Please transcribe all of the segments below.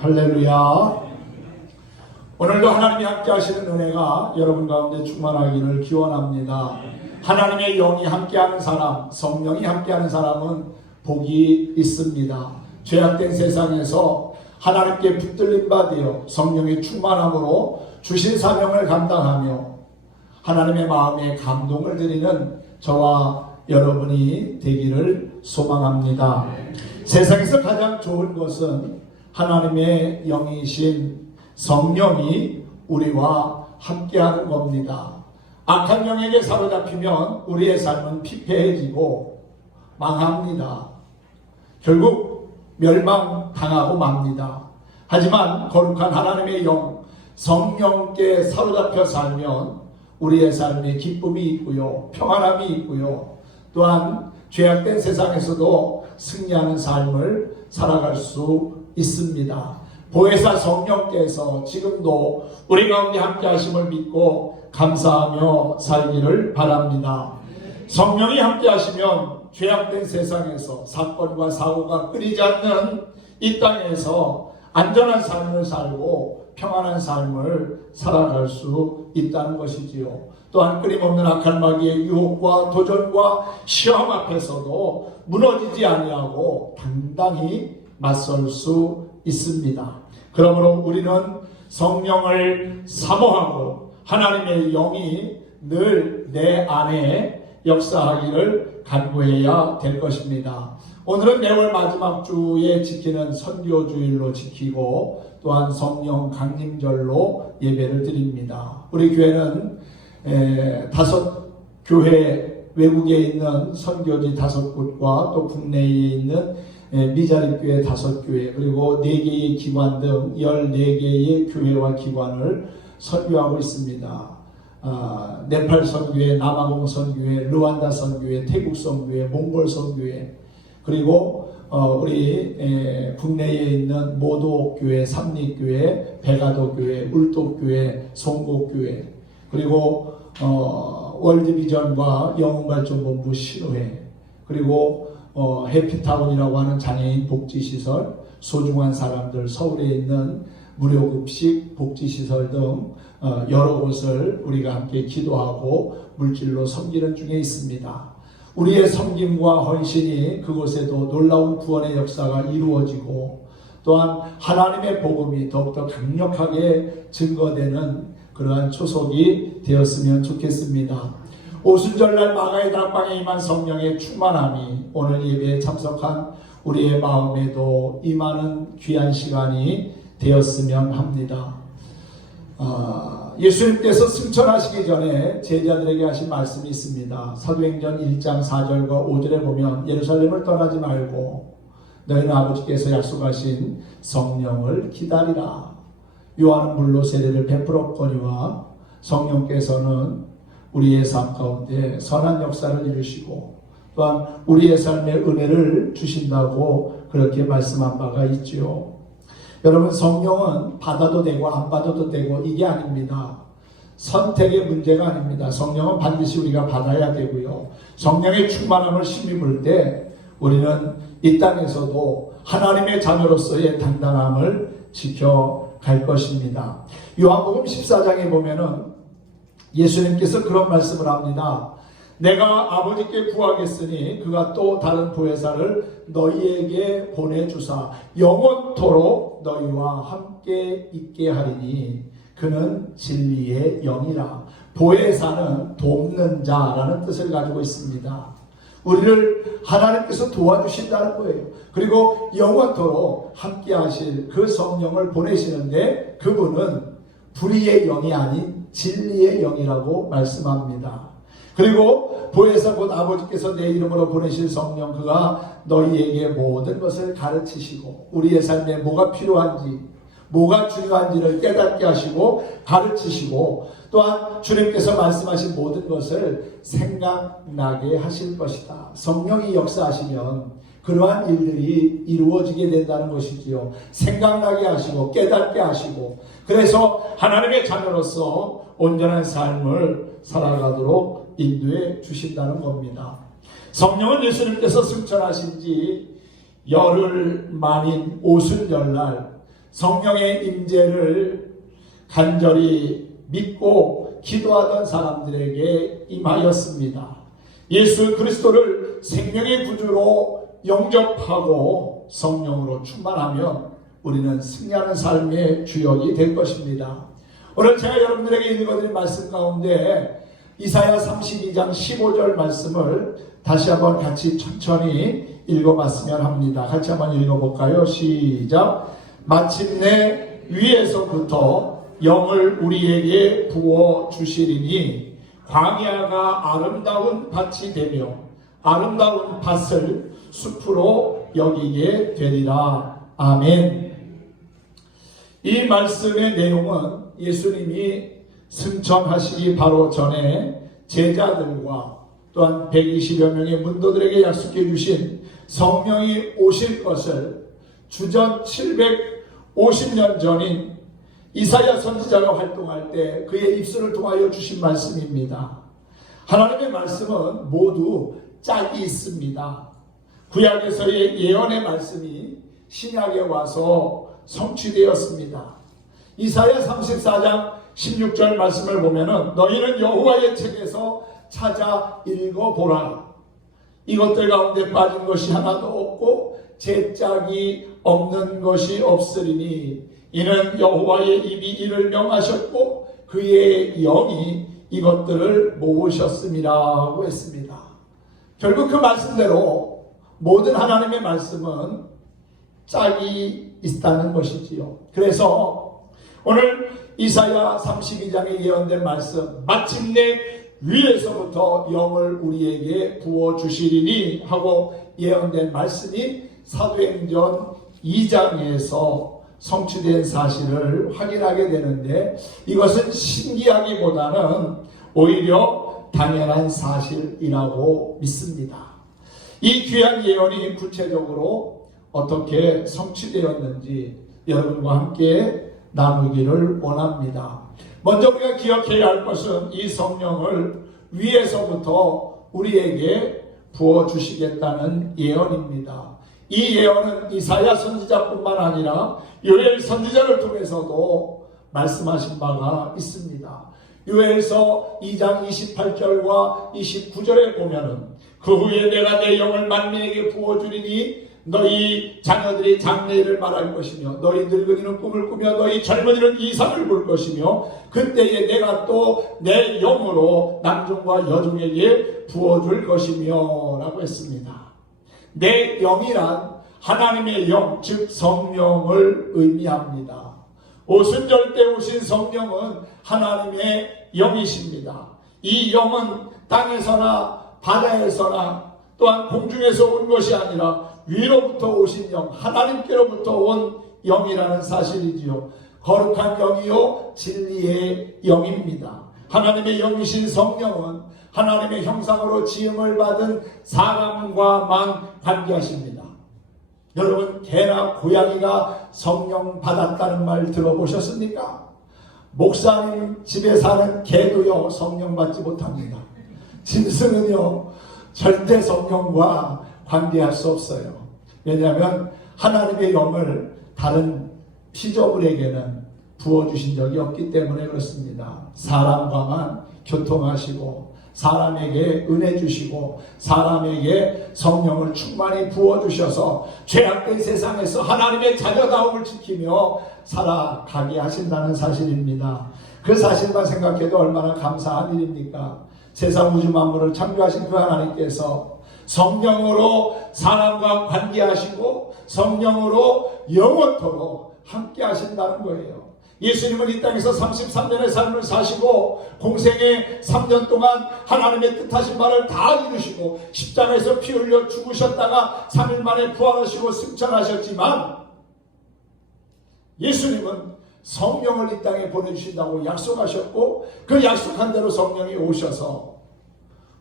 할렐루야. 오늘도 하나님이 함께 하시는 은혜가 여러분 가운데 충만하기를 기원합니다. 하나님의 영이 함께하는 사람, 성령이 함께하는 사람은 복이 있습니다. 죄악된 세상에서 하나님께 붙들림 받으여 성령의 충만함으로 주신 사명을 감당하며 하나님의 마음에 감동을 드리는 저와 여러분이 되기를 소망합니다. 세상에서 가장 좋은 것은 하나님의 영이신 성령이 우리와 함께하는 겁니다. 악한 영에게 사로잡히면 우리의 삶은 피폐해지고 망합니다. 결국 멸망당하고 맙니다. 하지만 거룩한 하나님의 영, 성령께 사로잡혀 살면 우리의 삶에 기쁨이 있고요, 평안함이 있고요, 또한 죄악된 세상에서도 승리하는 삶을 살아갈 수 있습니다. 보혜사 성령께서 지금도 우리 가운데 함께 하심을 믿고 감사하며 살기를 바랍니다. 성령이 함께 하시면 죄악된 세상에서 사건과 사고가 끊이지 않는 이 땅에서 안전한 삶을 살고 평안한 삶을 살아갈 수 있다는 것이지요. 또한 끊임없는 악한 마귀의 유혹과 도전과 시험 앞에서도 무너지지 아니하고 당당히 맞설 수 있습니다. 그러므로 우리는 성령을 사모하고 하나님의 영이 늘 내 안에 역사하기를 간구해야 될 것입니다. 오늘은 매월 마지막 주에 지키는 선교주일로 지키고 또한 성령 강림절로 예배를 드립니다. 우리 교회는 5 교회, 외국에 있는 선교지 5곳과 또 국내에 있는 미자립교회 5교회, 그리고 4개의 기관 등 14개의 교회와 기관을 선교하고 있습니다. 네팔 선교회, 남아공 선교회, 르완다 선교회, 태국 선교회, 몽골 선교회, 그리고 우리 국내에 있는 모도교회, 삼리교회, 배가도교회, 울도교회, 송곡교회, 그리고 월드비전과 영웅발전본부 신호회, 그리고 해피타운이라고 하는 장애인 복지시설, 소중한 사람들, 서울에 있는 무료급식 복지시설 등 여러 곳을 우리가 함께 기도하고 물질로 섬기는 중에 있습니다. 우리의 섬김과 헌신이 그곳에도 놀라운 구원의 역사가 이루어지고 또한 하나님의 복음이 더욱더 강력하게 증거되는 그러한 초석이 되었으면 좋겠습니다. 오순절날 마가의 다락방에 임한 성령의 충만함이 오늘 예배에 참석한 우리의 마음에도 임하는 귀한 시간이 되었으면 합니다. 예수님께서 승천하시기 전에 제자들에게 하신 말씀이 있습니다. 사도행전 1장 4절과 5절에 보면 예루살렘을 떠나지 말고 너희는 아버지께서 약속하신 성령을 기다리라. 요한은 물로 세례를 베풀었거니와 성령께서는 우리의 삶 가운데 선한 역사를 이루시고 또한 우리의 삶에 은혜를 주신다고 그렇게 말씀한 바가 있지요. 여러분, 성령은 받아도 되고 안 받아도 되고 이게 아닙니다. 선택의 문제가 아닙니다. 성령은 반드시 우리가 받아야 되고요. 성령의 충만함을 힘입을 때 우리는 이 땅에서도 하나님의 자녀로서의 당당함을 지켜갈 것입니다. 요한복음 14장에 보면은 예수님께서 그런 말씀을 합니다. 내가 아버지께 구하겠으니 그가 또 다른 보혜사를 너희에게 보내주사 영원토록 너희와 함께 있게 하리니 그는 진리의 영이라. 보혜사는 돕는 자라는 뜻을 가지고 있습니다. 우리를 하나님께서 도와주신다는 거예요. 그리고 영원토록 함께 하실 그 성령을 보내시는데 그분은 불의의 영이 아닌 진리의 영이라고 말씀합니다. 그리고 보혜사 곧 아버지께서 내 이름으로 보내실 성령, 그가 너희에게 모든 것을 가르치시고 우리의 삶에 뭐가 필요한지 뭐가 중요한지를 깨닫게 하시고 가르치시고 또한 주님께서 말씀하신 모든 것을 생각나게 하실 것이다. 성령이 역사하시면 그러한 일들이 이루어지게 된다는 것이지요. 생각나게 하시고 깨닫게 하시고 그래서 하나님의 자녀로서 온전한 삶을 살아가도록 인도해 주신다는 겁니다. 성령은 예수님께서 승천하신 지 열흘 만인 오순절날 성령의 임재를 간절히 믿고 기도하던 사람들에게 임하였습니다. 예수 그리스도를 생명의 구주로 영접하고 성령으로 충만하면 우리는 승리하는 삶의 주역이 될 것입니다. 오늘 제가 여러분들에게 읽어드린 말씀 가운데 이사야 32장 15절 말씀을 다시 한번 같이 천천히 읽어봤으면 합니다. 같이 한번 읽어볼까요? 시작. 마침내 위에서부터 영을 우리에게 부어 주시리니 광야가 아름다운 밭이 되며 아름다운 밭을 숲으로 여기게 되리라. 아멘. 이 말씀의 내용은 예수님이 승천하시기 바로 전에 제자들과 또한 120여 명의 문도들에게 약속해 주신 성령이 오실 것을 주전 750년 전인 이사야 선지자가 활동할 때 그의 입술을 통하여 주신 말씀입니다. 하나님의 말씀은 모두 짝이 있습니다. 구약에서의 예언의 말씀이 신약에 와서 성취되었습니다. 이사야 34장 16절 말씀을 보면은 너희는 여호와의 책에서 찾아 읽어보라. 이것들 가운데 빠진 것이 하나도 없고 제 짝이 없는 것이 없으리니 이는 여호와의 입이 이를 명하셨고 그의 영이 이것들을 모으셨음이라고 했습니다. 결국 그 말씀대로 모든 하나님의 말씀은 짝이 있다는 것이지요. 그래서 오늘 이사야 32장에 예언된 말씀 마침내 위에서부터 영을 우리에게 부어주시리니 하고 예언된 말씀이 사도행전 2장에서 성취된 사실을 확인하게 되는데 이것은 신기하기보다는 오히려 당연한 사실이라고 믿습니다. 이 귀한 예언이 구체적으로 어떻게 성취되었는지 여러분과 함께 나누기를 원합니다. 먼저 우리가 기억해야 할 것은 이 성령을 위에서부터 우리에게 부어주시겠다는 예언입니다. 이 예언은 이사야 선지자뿐만 아니라 요엘 선지자를 통해서도 말씀하신 바가 있습니다. 요엘서 2장 28절과 29절에 보면은 그 후에 내가 내 영을 만민에게 부어주리니 너희 자녀들이 장래일을 말할 것이며 너희 늙은이는 꿈을 꾸며 너희 젊은이는 이상을 볼 것이며 그때에 내가 또 내 영으로 남종과 여종에게 부어줄 것이며 라고 했습니다. 내 영이란 하나님의 영, 즉 성령을 의미합니다. 오순절 때 오신 성령은 하나님의 영이십니다. 이 영은 땅에서나 바다에서나 또한 공중에서 온 것이 아니라 위로부터 오신 영, 하나님께로부터 온 영이라는 사실이지요. 거룩한 영이요 진리의 영입니다. 하나님의 영이신 성령은 하나님의 형상으로 지음을 받은 사람과만 관계하십니다. 여러분 개나 고양이가 성령 받았다는 말 들어보셨습니까? 목사님 집에 사는 개도요 성령 받지 못합니다. 짐승은요 절대 성령과 관계할 수 없어요. 왜냐하면 하나님의 영을 다른 피조물에게는 부어주신 적이 없기 때문에 그렇습니다. 사람과만 교통하시고 사람에게 은혜 주시고 사람에게 성령을 충만히 부어주셔서 죄악된 세상에서 하나님의 자녀다움을 지키며 살아가게 하신다는 사실입니다. 그 사실만 생각해도 얼마나 감사한 일입니까? 세상 우주 만물을 창조하신 그 하나님께서 성령으로 사람과 관계하시고 성령으로 영원토록 함께 하신다는 거예요. 예수님은 이 땅에서 33년의 삶을 사시고 공생의 3년 동안 하나님의 뜻하신 바를 다 이루시고 십자가에서 피 흘려 죽으셨다가 3일 만에 부활하시고 승천하셨지만 예수님은 성령을 이 땅에 보내주신다고 약속하셨고 그 약속한 대로 성령이 오셔서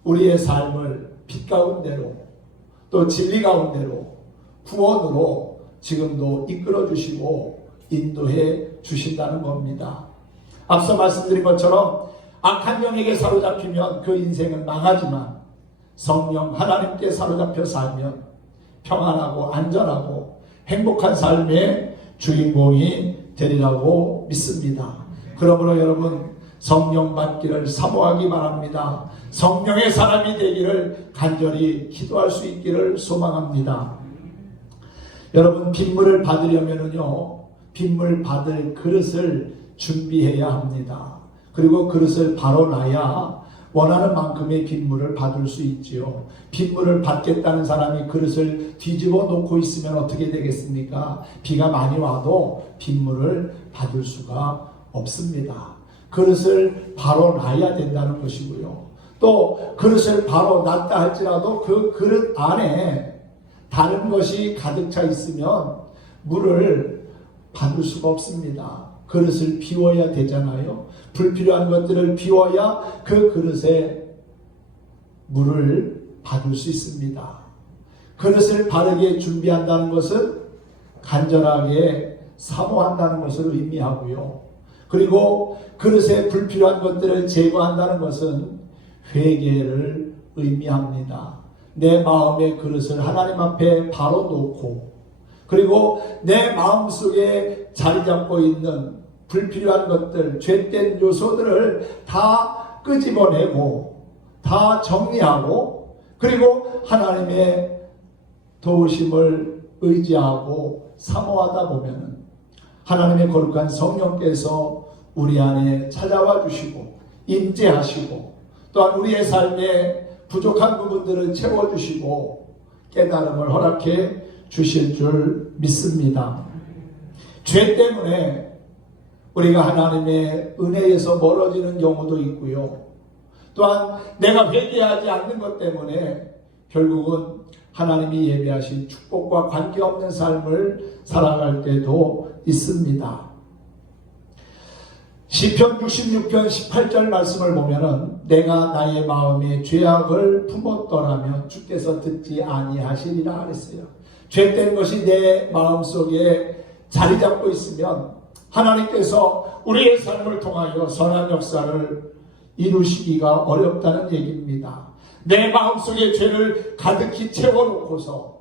우리의 삶을 빛 가운데로 또 진리 가운데로 구원으로 지금도 이끌어 주시고 인도해 주신다는 겁니다. 앞서 말씀드린 것처럼 악한 영에게 사로잡히면 그 인생은 망하지만 성령 하나님께 사로잡혀 살면 평안하고 안전하고 행복한 삶의 주인공이 되리라고 믿습니다. 그러므로 여러분 성령 받기를 사모하기 바랍니다. 성령의 사람이 되기를 간절히 기도할 수 있기를 소망합니다. 여러분 빗물을 받으려면요 빗물 받을 그릇을 준비해야 합니다. 그리고 그릇을 바로 놔야 원하는 만큼의 빗물을 받을 수 있지요. 빗물을 받겠다는 사람이 그릇을 뒤집어 놓고 있으면 어떻게 되겠습니까? 비가 많이 와도 빗물을 받을 수가 없습니다. 그릇을 바로 놔야 된다는 것이고요. 또 그릇을 바로 놨다 할지라도 그 그릇 안에 다른 것이 가득 차 있으면 물을 받을 수가 없습니다. 그릇을 비워야 되잖아요. 불필요한 것들을 비워야 그 그릇에 물을 받을 수 있습니다. 그릇을 바르게 준비한다는 것은 간절하게 사모한다는 것을 의미하고요. 그리고 그릇에 불필요한 것들을 제거한다는 것은 회개를 의미합니다. 내 마음의 그릇을 하나님 앞에 바로 놓고 그리고 내 마음속에 자리 잡고 있는 불필요한 것들, 죄된 요소들을 다 끄집어내고 다 정리하고 그리고 하나님의 도우심을 의지하고 사모하다 보면 하나님의 거룩한 성령께서 우리 안에 찾아와 주시고 임재하시고 또한 우리의 삶에 부족한 부분들을 채워주시고 깨달음을 허락해 주실 줄 믿습니다. 죄 때문에 우리가 하나님의 은혜에서 멀어지는 경우도 있고요. 또한 내가 회개하지 않는 것 때문에 결국은 하나님이 예비하신 축복과 관계없는 삶을 살아갈 때도 있습니다. 시편 66편 18절 말씀을 보면은 내가 나의 마음에 죄악을 품었더라면 주께서 듣지 아니하시리라 그랬어요. 죄된 것이 내 마음속에 자리 잡고 있으면 하나님께서 우리의 삶을 통하여 선한 역사를 이루시기가 어렵다는 얘기입니다. 내 마음속에 죄를 가득히 채워놓고서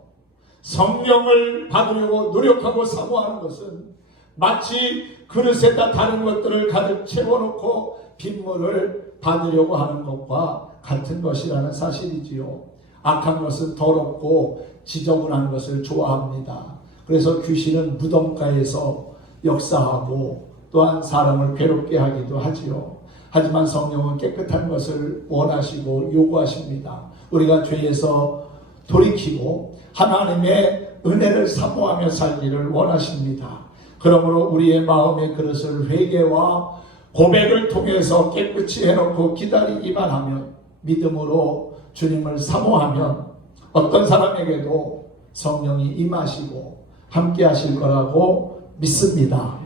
성령을 받으려고 노력하고 사모하는 것은 마치 그릇에다 다른 것들을 가득 채워놓고 빗물을 받으려고 하는 것과 같은 것이라는 사실이지요. 악한 것은 더럽고 지저분한 것을 좋아합니다. 그래서 귀신은 무덤가에서 역사하고 또한 사람을 괴롭게 하기도 하지요. 하지만 성령은 깨끗한 것을 원하시고 요구하십니다. 우리가 죄에서 돌이키고 하나님의 은혜를 사모하며 살기를 원하십니다. 그러므로 우리의 마음의 그릇을 회개와 고백을 통해서 깨끗이 해놓고 기다리기만 하면 믿음으로 주님을 사모하면 어떤 사람에게도 성령이 임하시고 함께 하실 거라고 믿습니다.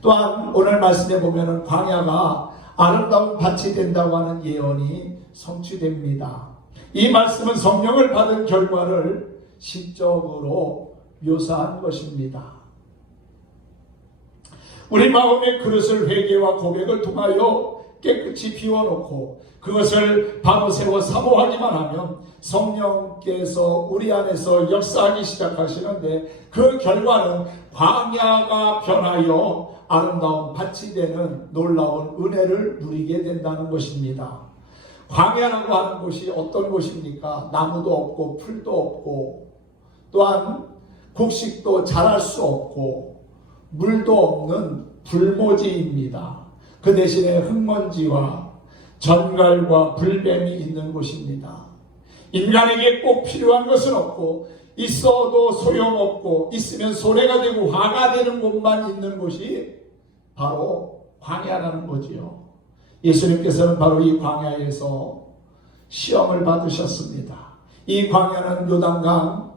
또한 오늘 말씀에 보면은 광야가 아름다운 밭이 된다고 하는 예언이 성취됩니다. 이 말씀은 성령을 받은 결과를 시적으로 묘사한 것입니다. 우리 마음의 그릇을 회개와 고백을 통하여 깨끗이 비워놓고 그것을 바로 세워 사모하기만 하면 성령께서 우리 안에서 역사하기 시작하시는데 그 결과는 광야가 변하여 아름다운 밭이 되는 놀라운 은혜를 누리게 된다는 것입니다. 광야라고 하는 곳이 어떤 곳입니까? 나무도 없고 풀도 없고 또한 곡식도 자랄 수 없고 물도 없는 불모지입니다. 그 대신에 흙먼지와 전갈과 불뱀이 있는 곳입니다. 인간에게 꼭 필요한 것은 없고 있어도 소용없고 있으면 손해가 되고 화가 되는 곳만 있는 곳이 바로 광야라는 거지요. 예수님께서는 바로 이 광야에서 시험을 받으셨습니다. 이 광야는 요단강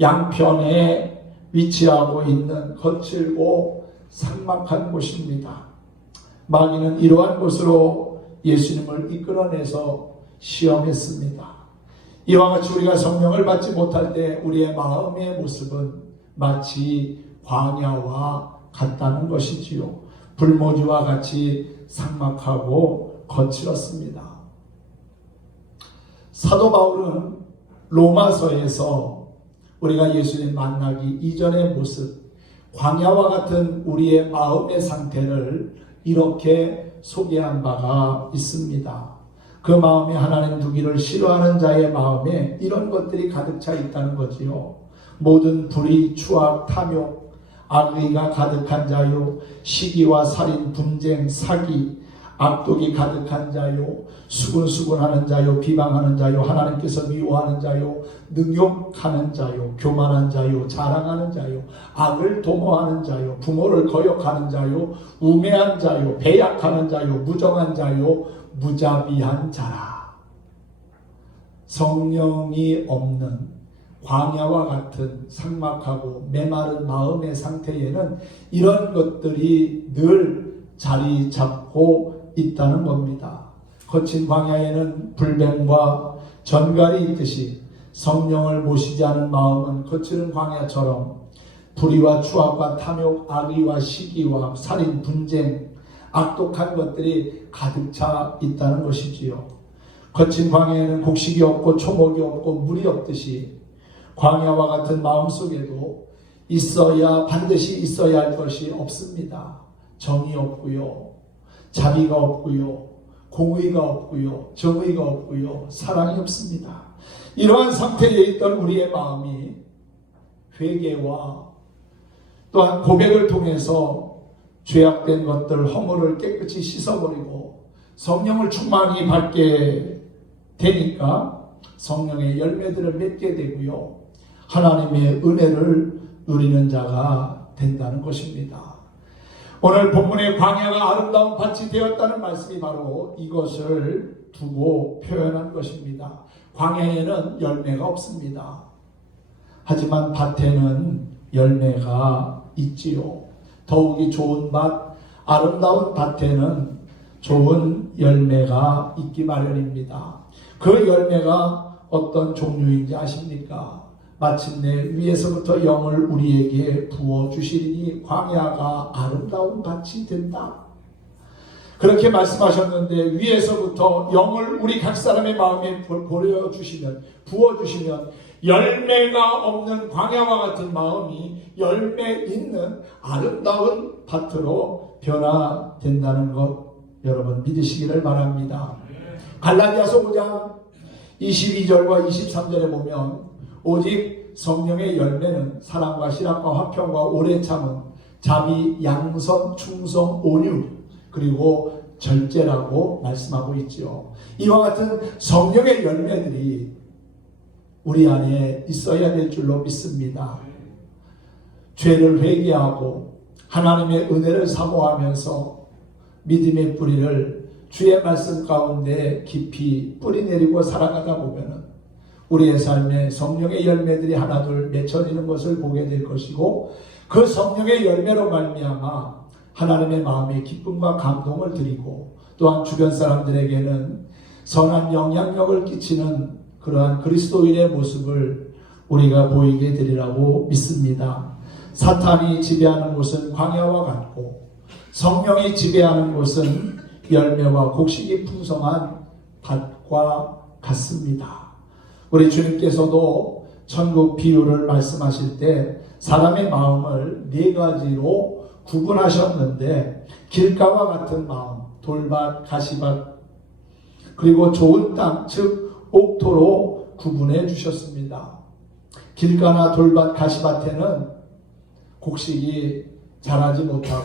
양편에 위치하고 있는 거칠고 삭막한 곳입니다. 마귀는 이러한 곳으로 예수님을 이끌어내서 시험했습니다. 이와 같이 우리가 성령을 받지 못할 때 우리의 마음의 모습은 마치 광야와 같다는 것이지요. 불모지와 같이 삭막하고 거칠었습니다. 사도 바울은 로마서에서 우리가 예수님 만나기 이전의 모습, 광야와 같은 우리의 마음의 상태를 이렇게 소개한 바가 있습니다. 그 마음에 하나님 두기를 싫어하는 자의 마음에 이런 것들이 가득 차 있다는 거지요. 모든 불의, 추악, 탐욕, 악의가 가득한 자요, 시기와 살인, 분쟁, 사기, 악독이 가득한 자요, 수군수군하는 자요, 비방하는 자요, 하나님께서 미워하는 자요, 능욕하는 자요, 교만한 자요, 자랑하는 자요, 악을 도모하는 자요, 부모를 거역하는 자요, 우매한 자요, 배약하는 자요, 무정한 자요, 무자비한 자라. 성령이 없는 광야와 같은 삭막하고 메마른 마음의 상태에는 이런 것들이 늘 자리 잡고 있다는 겁니다. 거친 광야에는 불뱀과 전갈이 있듯이 성령을 모시지 않은 마음은 거칠은 광야처럼 불의와 추악과 탐욕, 악의와 시기와 살인, 분쟁, 악독한 것들이 가득 차 있다는 것이지요. 거친 광야에는 곡식이 없고 초목이 없고 물이 없듯이 광야와 같은 마음속에도 반드시 있어야 할 것이 없습니다. 정이 없고요, 자비가 없고요, 공의가 없고요, 정의가 없고요, 사랑이 없습니다. 이러한 상태에 있던 우리의 마음이 회개와 또한 고백을 통해서 죄악된 것들, 허물을 깨끗이 씻어버리고 성령을 충만히 받게 되니까 성령의 열매들을 맺게 되고요, 하나님의 은혜를 누리는 자가 된다는 것입니다. 오늘 본문의 광야가 아름다운 밭이 되었다는 말씀이 바로 이것을 두고 표현한 것입니다. 광야에는 열매가 없습니다. 하지만 밭에는 열매가 있지요. 더욱이 좋은 밭, 아름다운 밭에는 좋은 열매가 있기 마련입니다. 그 열매가 어떤 종류인지 아십니까? 마침내 위에서부터 영을 우리에게 부어주시리니 광야가 아름다운 밭이 된다. 그렇게 말씀하셨는데 위에서부터 영을 우리 각 사람의 마음에 부어주시면 열매가 없는 광야와 같은 마음이 열매 있는 아름다운 밭으로 변화된다는 것 여러분 믿으시기를 바랍니다. 갈라디아서 5장 22절과 23절에 보면 오직 성령의 열매는 사랑과 실학과 화평과 오래 참음, 자비, 양선, 충성, 온유, 그리고 절제라고 말씀하고 있지요. 이와 같은 성령의 열매들이 우리 안에 있어야 될 줄로 믿습니다. 죄를 회개하고 하나님의 은혜를 사모하면서 믿음의 뿌리를 주의 말씀 가운데 깊이 뿌리내리고 살아가다 보면은 우리의 삶에 성령의 열매들이 하나둘 맺혀지는 것을 보게 될 것이고, 그 성령의 열매로 말미암아 하나님의 마음에 기쁨과 감동을 드리고 또한 주변 사람들에게는 선한 영향력을 끼치는 그러한 그리스도인의 모습을 우리가 보이게 되리라고 믿습니다. 사탄이 지배하는 곳은 광야와 같고 성령이 지배하는 곳은 열매와 곡식이 풍성한 밭과 같습니다. 우리 주님께서도 천국 비유를 말씀하실 때 사람의 마음을 네 가지로 구분하셨는데, 길가와 같은 마음, 돌밭, 가시밭, 그리고 좋은 땅, 즉 옥토로 구분해 주셨습니다. 길가나 돌밭, 가시밭에는 곡식이 자라지 못하고,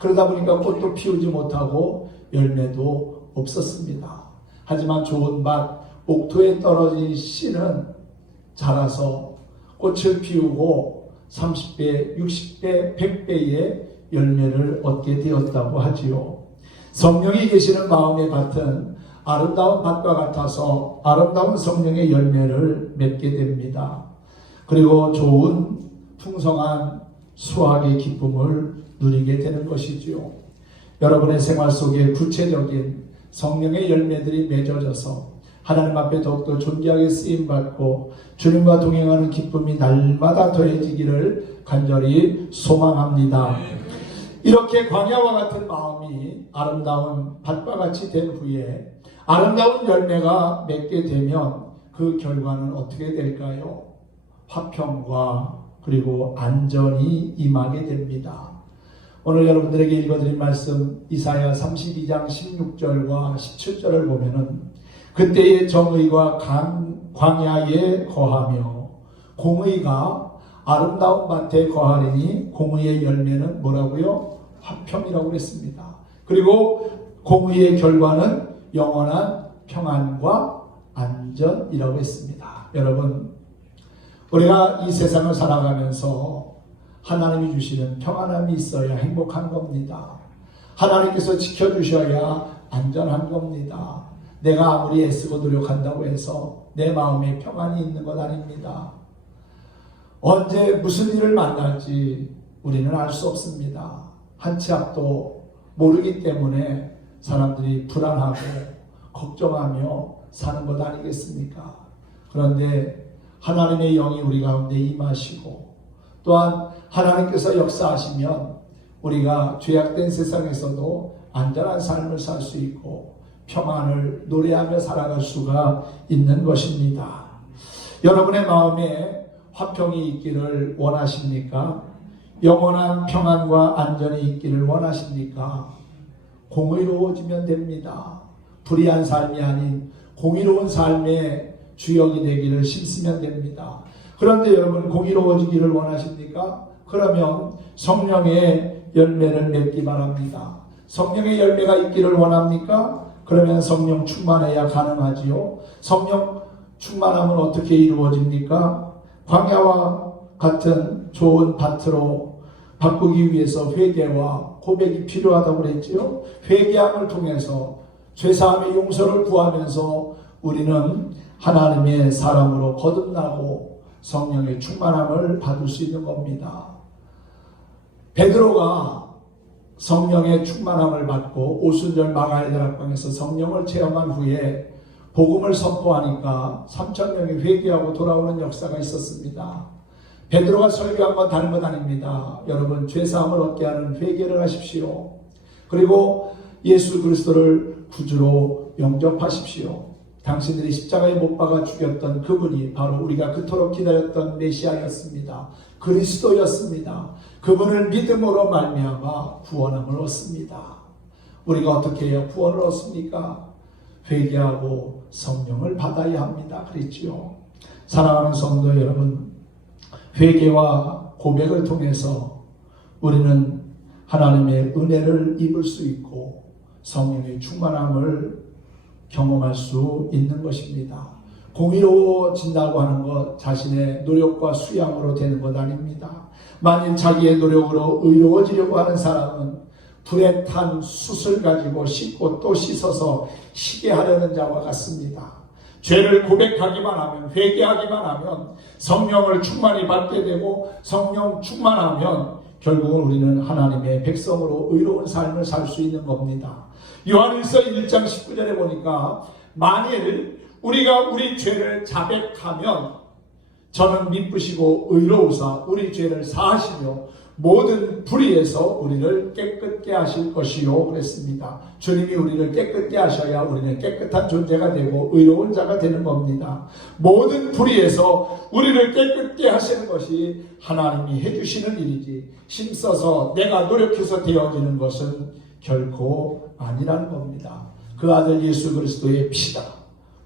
그러다 보니까 꽃도 피우지 못하고 열매도 없었습니다. 하지만 좋은 밭, 옥토에 떨어진 씨는 자라서 꽃을 피우고 30배, 60배, 100배의 열매를 얻게 되었다고 하지요. 성령이 계시는 마음의 밭은 아름다운 밭과 같아서 아름다운 성령의 열매를 맺게 됩니다. 그리고 좋은 풍성한 수확의 기쁨을 누리게 되는 것이지요. 여러분의 생활 속에 구체적인 성령의 열매들이 맺어져서 하나님 앞에 더욱더 존귀하게 쓰임받고 주님과 동행하는 기쁨이 날마다 더해지기를 간절히 소망합니다. 이렇게 광야와 같은 마음이 아름다운 밭과 같이 된 후에 아름다운 열매가 맺게 되면 그 결과는 어떻게 될까요? 화평과 그리고 안전이 임하게 됩니다. 오늘 여러분들에게 읽어드린 말씀 이사야 32장 16절과 17절을 보면은 그때의 정의가 광야에 거하며 공의가 아름다운 밭에 거하리니 공의의 열매는 뭐라고요? 화평이라고 했습니다. 그리고 공의의 결과는 영원한 평안과 안전이라고 했습니다. 여러분, 우리가 이 세상을 살아가면서 하나님이 주시는 평안함이 있어야 행복한 겁니다. 하나님께서 지켜주셔야 안전한 겁니다. 내가 아무리 애쓰고 노력한다고 해서 내 마음에 평안이 있는 것 아닙니다. 언제 무슨 일을 만날지 우리는 알 수 없습니다. 한 치 앞도 모르기 때문에 사람들이 불안하고 걱정하며 사는 것 아니겠습니까? 그런데 하나님의 영이 우리 가운데 임하시고 또한 하나님께서 역사하시면 우리가 죄악된 세상에서도 안전한 삶을 살 수 있고 평안을 노래하며 살아갈 수가 있는 것입니다. 여러분의 마음에 화평이 있기를 원하십니까? 영원한 평안과 안전이 있기를 원하십니까? 공의로워지면 됩니다. 불의한 삶이 아닌 공의로운 삶의 주역이 되기를 힘쓰면 됩니다. 그런데 여러분 공의로워지기를 원하십니까? 그러면 성령의 열매를 맺기 바랍니다. 성령의 열매가 있기를 원합니까? 그러면 성령 충만해야 가능하지요. 성령 충만함은 어떻게 이루어집니까? 광야와 같은 좋은 밭으로 바꾸기 위해서 회개와 고백이 필요하다고 그랬지요. 회개함을 통해서 죄사함의 용서를 구하면서 우리는 하나님의 사람으로 거듭나고 성령의 충만함을 받을 수 있는 겁니다. 베드로가 성령의 충만함을 받고 오순절 마가의 다락방에서 성령을 체험한 후에 복음을 선포하니까 3,000명이 회개하고 돌아오는 역사가 있었습니다. 베드로가 설교한 건 다른 것 아닙니다. 여러분 죄사함을 얻게 하는 회개를 하십시오. 그리고 예수 그리스도를 구주로 영접하십시오. 당신들이 십자가에 못 박아 죽였던 그분이 바로 우리가 그토록 기다렸던 메시아였습니다. 그리스도였습니다. 그분을 믿음으로 말미암아 구원함을 얻습니다. 우리가 어떻게 해야 구원을 얻습니까? 회개하고 성령을 받아야 합니다. 그랬지요. 사랑하는 성도 여러분, 회개와 고백을 통해서 우리는 하나님의 은혜를 입을 수 있고 성령의 충만함을 경험할 수 있는 것입니다. 공의로워진다고 하는 것 자신의 노력과 수양으로 되는 것 아닙니다. 만일 자기의 노력으로 의로워지려고 하는 사람은 불에 탄 숯을 가지고 씻고 또 씻어서 시게 하려는 자와 같습니다. 죄를 고백하기만 하면, 회개하기만 하면 성령을 충만히 받게 되고 성령 충만하면 결국은 우리는 하나님의 백성으로 의로운 삶을 살 수 있는 겁니다. 요한일서 1장 19절에 보니까 만일 우리가 우리 죄를 자백하면 저는 미쁘시고 의로우사 우리 죄를 사하시며 모든 불의에서 우리를 깨끗게 하실 것이요 그랬습니다. 주님이 우리를 깨끗게 하셔야 우리는 깨끗한 존재가 되고 의로운 자가 되는 겁니다. 모든 불의에서 우리를 깨끗게 하시는 것이 하나님이 해주시는 일이지 힘써서 내가 노력해서 되어지는 것은 결코 아니라는 겁니다. 그 아들 예수 그리스도의 피가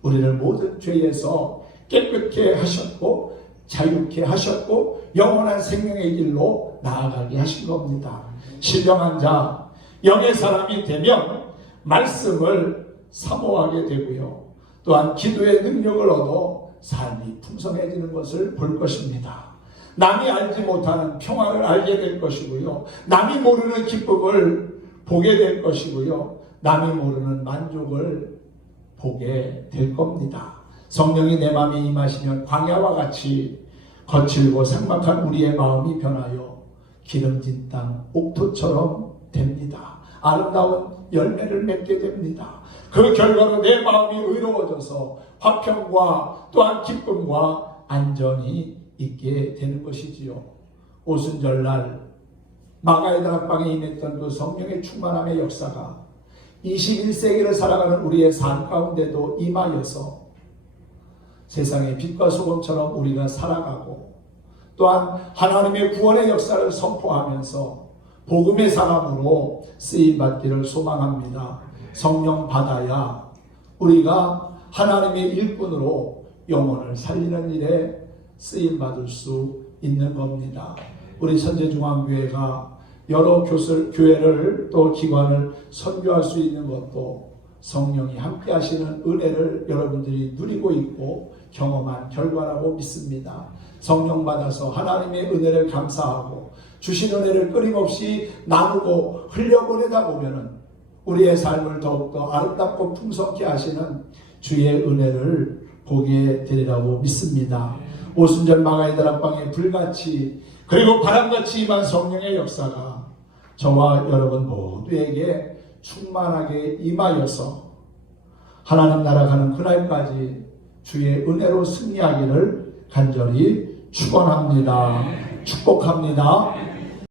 우리를 모든 죄에서 깨끗게 하셨고 자유케 하셨고 영원한 생명의 길로 나아가게 하신 겁니다. 신령한 자, 영의 사람이 되면 말씀을 사모하게 되고요. 또한 기도의 능력을 얻어 삶이 풍성해지는 것을 볼 것입니다. 남이 알지 못하는 평화를 알게 될 것이고요. 남이 모르는 기쁨을 보게 될 것이고요. 남이 모르는 만족을 보게 될 겁니다. 성령이 내 마음에 임하시면 광야와 같이 거칠고 삭막한 우리의 마음이 변하여 기름진 땅 옥토처럼 됩니다. 아름다운 열매를 맺게 됩니다. 그 결과로 내 마음이 의로워져서 화평과 또한 기쁨과 안전이 있게 되는 것이지요. 오순절날 마가의 다락방에 임했던 그 성령의 충만함의 역사가 21세기를 살아가는 우리의 삶 가운데도 임하여서 세상의 빛과 소금처럼 우리가 살아가고 또한 하나님의 구원의 역사를 선포하면서 복음의 사람으로 쓰임받기를 소망합니다. 성령 받아야 우리가 하나님의 일꾼으로 영혼을 살리는 일에 쓰임받을 수 있는 겁니다. 우리 천재중앙교회가 여러 교회를 또 기관을 선교할 수 있는 것도 성령이 함께 하시는 은혜를 여러분들이 누리고 있고 경험한 결과라고 믿습니다. 성령 받아서 하나님의 은혜를 감사하고 주신 은혜를 끊임없이 나누고 흘려보내다 보면은 우리의 삶을 더욱더 아름답고 풍성케 하시는 주의 은혜를 보게 되리라고 믿습니다. 오순절 마가의 다락방에 불같이 그리고 바람같이 임한 성령의 역사가 저와 여러분 모두에게 충만하게 임하여서 하나님 나라 가는 그날까지 주의 은혜로 승리하기를 간절히 축원합니다. 축복합니다.